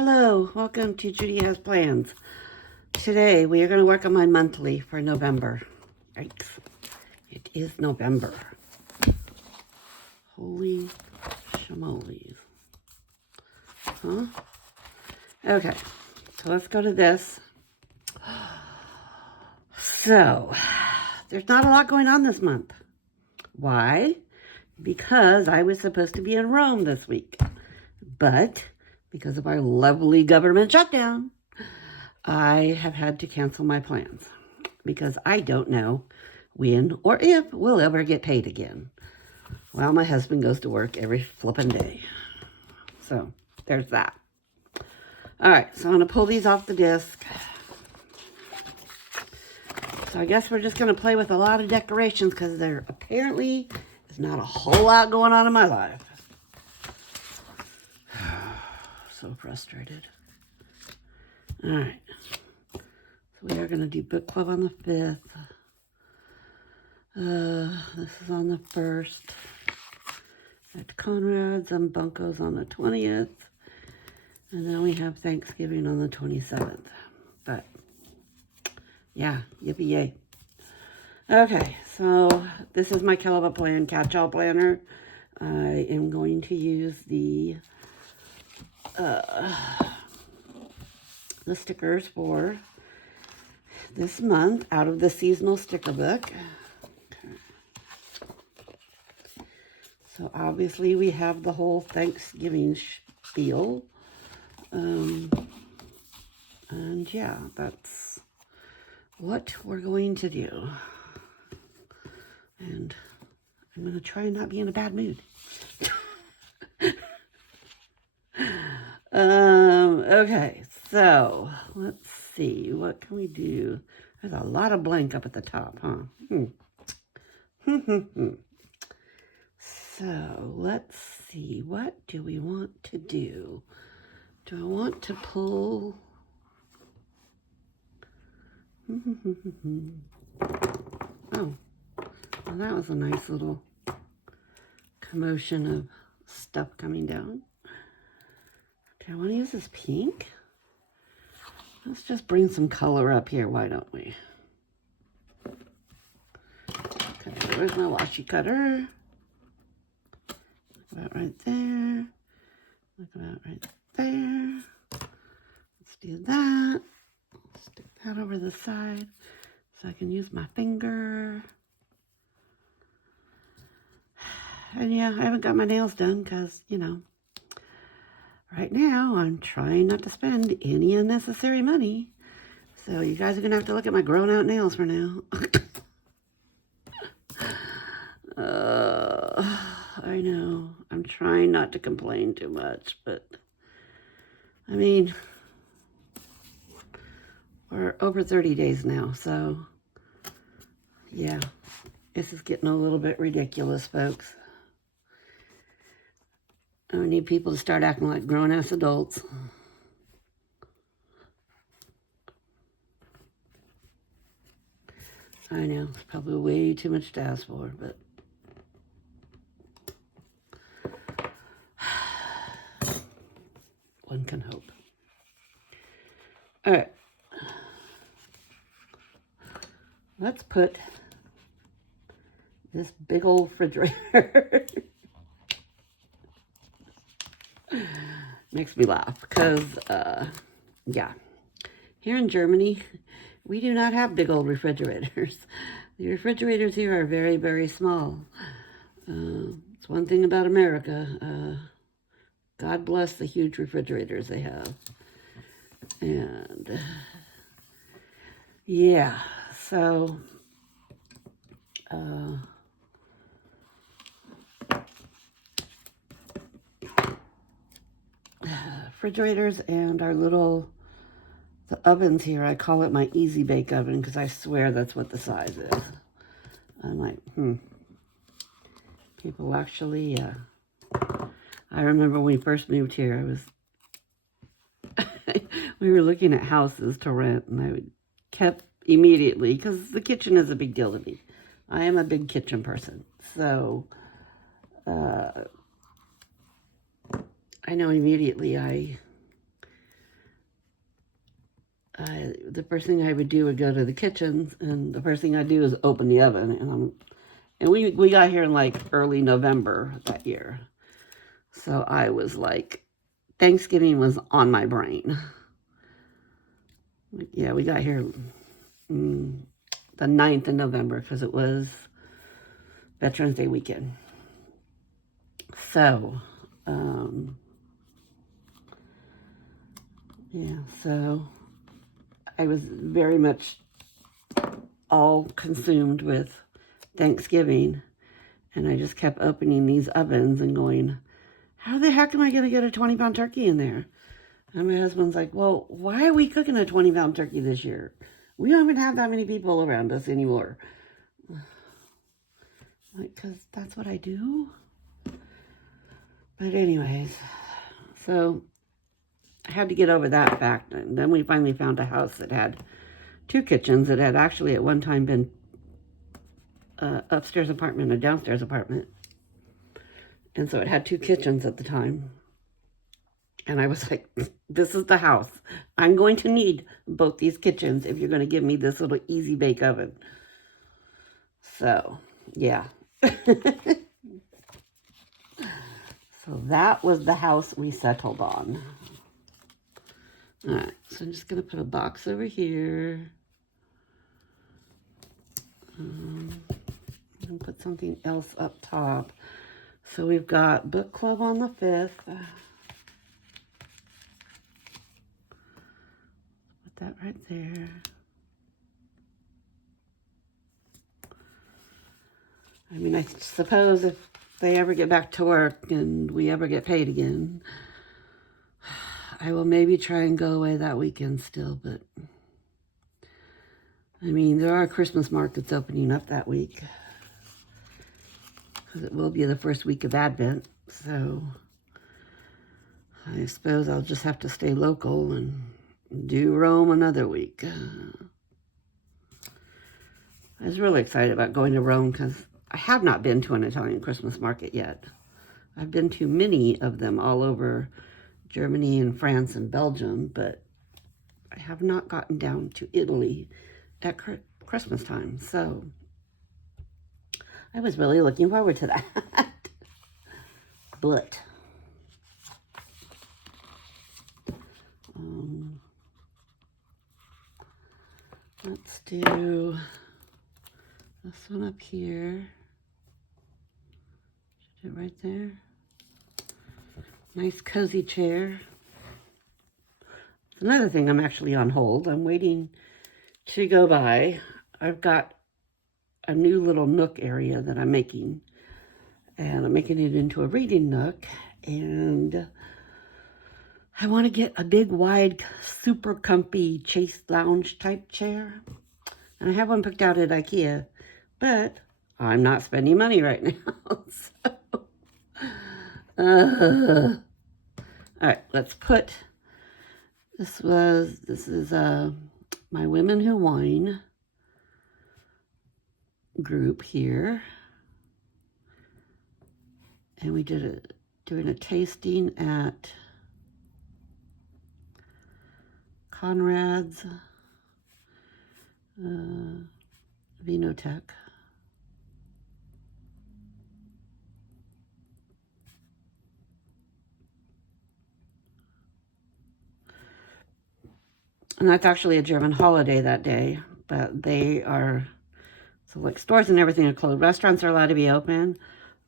Hello, welcome to Judy Has Plans. Today we are going to work on my monthly for November. Yikes. It is November. Holy shamoles. Huh? Okay, so let's go to this. So, there's not a lot going on this month. Why? Because I was supposed to be in Rome this week. But because of our lovely government shutdown, I have had to cancel my plans because I don't know when or if we'll ever get paid again. Well, my husband goes to work every flippin' day. So there's that. All right, so I'm going to pull these off the disc. So I guess we're just going to play with a lot of decorations because there apparently is not a whole lot going on in my life. So frustrated. All right. So we are going to do book club on the 5th. This is on the 1st. At Conrad's and Bunko's on the 20th. And then we have Thanksgiving on the 27th. But, yeah, yippee yay. Okay, so this is my Caliber Plan Catchall planner. I am going to use the stickers for this month out of the seasonal sticker book. Okay. So obviously we have the whole Thanksgiving spiel. And yeah, that's what we're going to do. And I'm going to try and not be in a bad mood. Okay, so let's see, what can we do? There's a lot of blank up at the top, huh? So let's see, what do we want to do? Do I want to pull? Oh, well, that was a nice little commotion of stuff coming down. Do I want to use this pink? Let's just bring some color up here, why don't we? Okay, where's my washi cutter? Look about right there. Look about right there. Let's do that. Stick that over the side so I can use my finger. And yeah, I haven't got my nails done because, you know, right now I'm trying not to spend any unnecessary money. So you guys are going to have to look at my grown out nails for now. I know. I'm trying not to complain too much, but I mean, we're over 30 days now, so yeah, this is getting a little bit ridiculous, folks. I need people to start acting like grown-ass adults. I know, it's probably way too much to ask for, but one can hope. All right. Let's put this big old refrigerator. Makes me laugh because, yeah, here in Germany, we do not have big old refrigerators. The refrigerators here are very, very small. It's one thing about America. God bless the huge refrigerators they have. And, yeah, so, refrigerators and our little, the ovens here, I call it my easy bake oven because I swear that's what the size is. I'm like, people actually, I remember when we first moved here, we were looking at houses to rent, and I kept immediately, because the kitchen is a big deal to me. I am a big kitchen person, so I know immediately I the first thing I would do would go to the kitchen, and the first thing I do is open the oven. And we got here in like early November that year. So I was like, Thanksgiving was on my brain. Yeah, we got here the 9th of November because it was Veterans Day weekend. So, yeah, so I was very much all consumed with Thanksgiving, and I just kept opening these ovens and going, how the heck am I going to get a 20-pound turkey in there? And my husband's like, well, why are we cooking a 20-pound turkey this year? We don't even have that many people around us anymore. Like, because that's what I do. But anyways, so I had to get over that fact. And then we finally found a house that had 2 kitchens. It had actually at one time been an upstairs apartment and a downstairs apartment. And so it had 2 kitchens at the time. And I was like, this is the house. I'm going to need both these kitchens if you're going to give me this little easy bake oven. So, yeah. So that was the house we settled on. All right, so I'm just going to put a box over here. And put something else up top. So we've got book club on the 5th. Put that right there. I mean, I suppose if they ever get back to work and we ever get paid again, I will maybe try and go away that weekend still, but I mean, there are Christmas markets opening up that week because it will be the first week of Advent, so I suppose I'll just have to stay local and do Rome another week. I was really excited about going to Rome because I have not been to an Italian Christmas market yet. I've been to many of them all over Germany and France and Belgium, but I have not gotten down to Italy at Christmas time. So I was really looking forward to that. But let's do this one up here. Put it right there. Nice cozy chair. Another thing, I'm actually on hold. I'm waiting to go by. I've got a new little nook area that I'm making. And I'm making it into a reading nook. And I want to get a big, wide, super comfy chase lounge type chair. And I have one picked out at IKEA. But I'm not spending money right now. So, all right, let's put, this is my Women Who Wine group here. And we doing a tasting at Conrad's Vinotech. And that's actually a German holiday that day, but they are, so like stores and everything are closed. Restaurants are allowed to be open.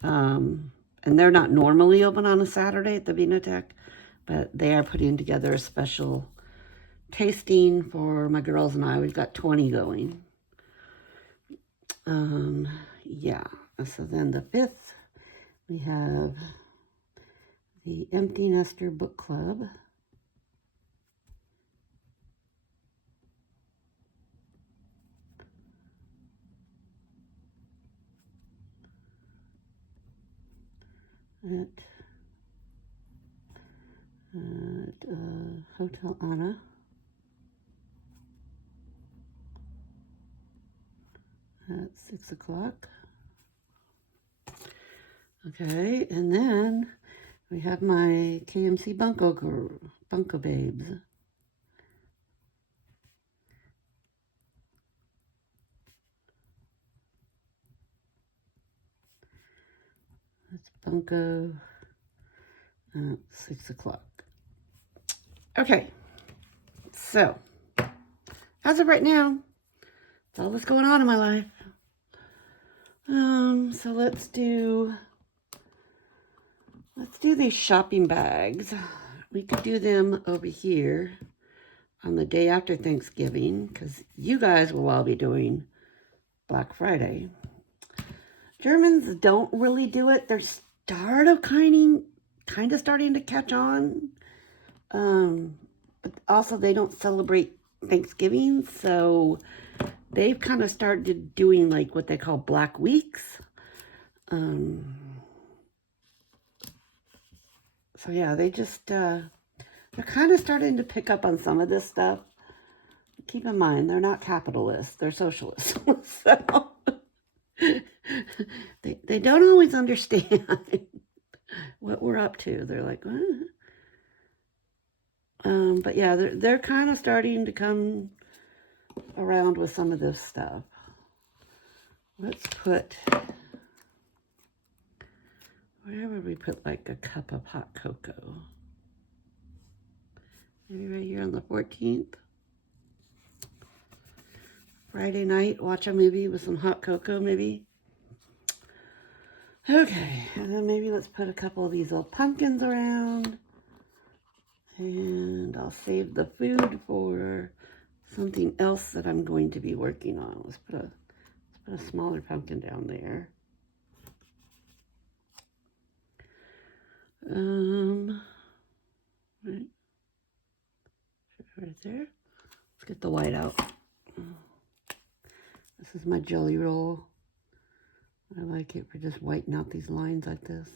And they're not normally open on a Saturday at the Vinotech, but they are putting together a special tasting for my girls and I. We've got 20 going. Yeah, so then the 5th, we have the Empty Nester Book Club. At Hotel Anna. At 6 o'clock. Okay, and then we have my KMC Bunko Babes. Bunko. 6 o'clock. Okay. So, as of right now, that's all that's going on in my life. So let's do these shopping bags. We could do them over here on the day after Thanksgiving, because you guys will all be doing Black Friday. Germans don't really do it. They're kind of starting to catch on. But also they don't celebrate Thanksgiving, so they've kind of started doing like what they call Black Weeks. So yeah, they just, they're kind of starting to pick up on some of this stuff. Keep in mind, they're not capitalists, they're socialists. So they don't always understand what we're up to. They're like, what? But yeah, they're kind of starting to come around with some of this stuff. Let's put, where would we put like a cup of hot cocoa? Maybe right here on the 14th. Friday night, watch a movie with some hot cocoa, maybe. Okay, and then maybe let's put a couple of these little pumpkins around. And I'll save the food for something else that I'm going to be working on. Let's put a smaller pumpkin down there. Right there. Let's get the white out. This is my jelly roll. I like it for just whitening out these lines like this.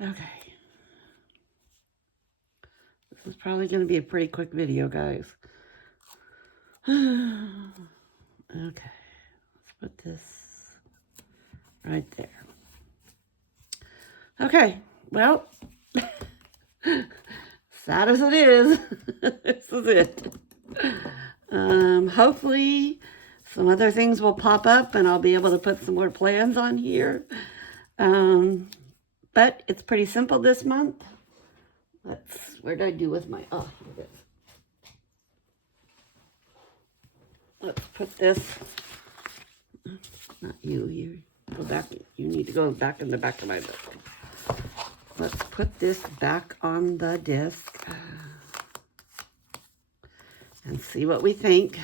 Okay. This is probably going to be a pretty quick video, guys. Okay. Let's put this right there. Okay. Well, sad as it is, this is it. Hopefully some other things will pop up and I'll be able to put some more plans on here. But it's pretty simple this month. Where did I do with my, oh, here it is. Let's put this, not you go back, you need to go back in the back of my book. Let's put this back on the disc and see what we think.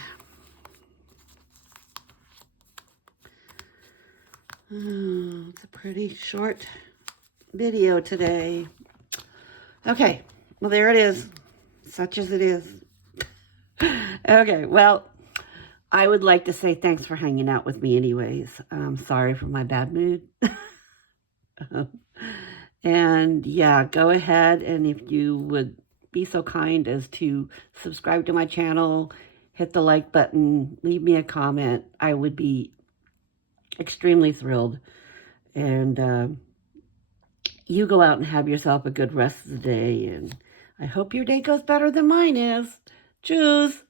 It's a pretty short video today. Okay, well there it is, such as it is. Okay, well, I would like to say thanks for hanging out with me anyways. I'm sorry for my bad mood. And yeah, go ahead and if you would be so kind as to subscribe to my channel, hit the like button, leave me a comment. I would be extremely thrilled. And you go out and have yourself a good rest of the day. And I hope your day goes better than mine is. Tschüss.